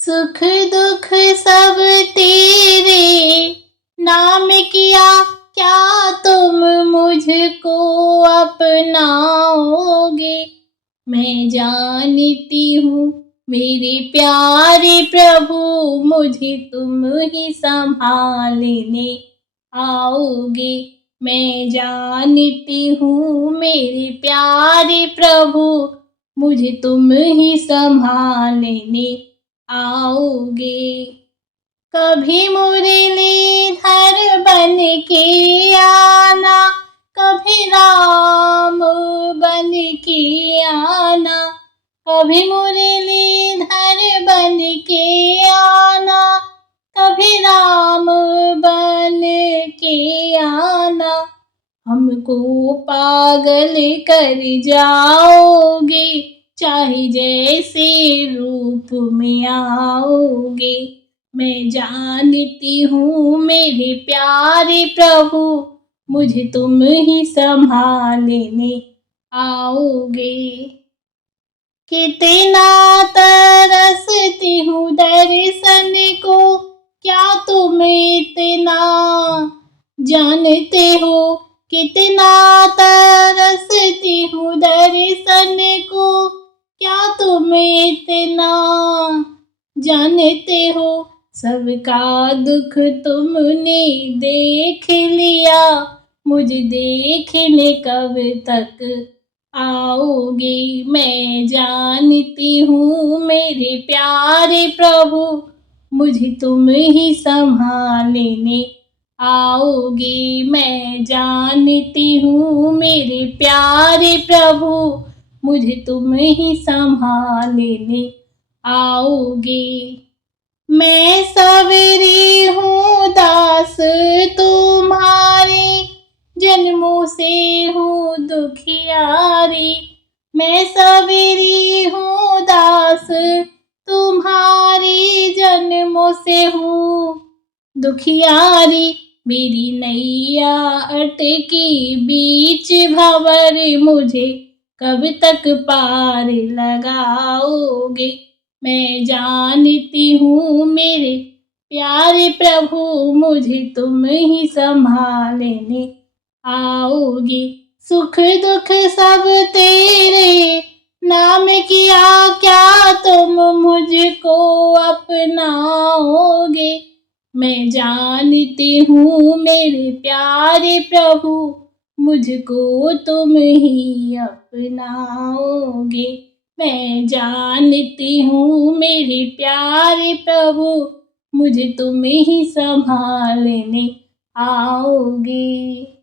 सुख दुख सब तेरे नाम किया, क्या तुम मुझको अपनाओगे। मैं जानती हूँ मेरे प्यारे प्रभु, मुझे तुम ही संभालने आओगे। मैं जानती हूँ मेरे प्यारे प्रभु, मुझे तुम ही संभालने आओगे। कभी मुरलीधर बन के आना, कभी राम बन के आना। कभी मुरलीधर बन के आना, कभी राम बन के आना। हमको पागल कर जाओगे, चाहे जैसे रूप में आओगे। मैं जानती हूँ मेरे प्यारे प्रभु, मुझे तुम ही संभालने आओगे। कितना तरसती हूँ दर्शन को, क्या तुम इतना जानते हो। कितना तरसती हूँ दर्शन को, क्या तुम इतना जानते हो। सबका दुख तुमने देख लिया, मुझे देखने कब तक आओगे। मैं जानती हूँ मेरे प्यारे प्रभु, मुझे तुम ही संभालने आओगे। मैं जानती हूँ मेरे प्यारे प्रभु, मुझे तुम ही संभालने आओगे। मैं सवेरी हूँ दास तुम्हारे, जन्मों से हूँ दुखियारी। मैं सवेरी हूँ दास तुम्हारी, जन्मों से हूँ दुखियारी। मेरी नैया अटकी बीच भंवर, मुझे कब तक पार लगाओगे। मैं जानती हूँ मेरे प्यारे प्रभु, मुझे तुम ही संभालने आओगे। सुख दुख सब तेरे नाम किया, क्या तुम मुझको अपनाओगे। मैं जानती हूँ मेरे प्यारे प्रभु, मुझको तुम ही अपनाओगे। मैं जानती हूँ मेरे प्यारे प्रभु, मुझे तुम ही संभालने आओगे।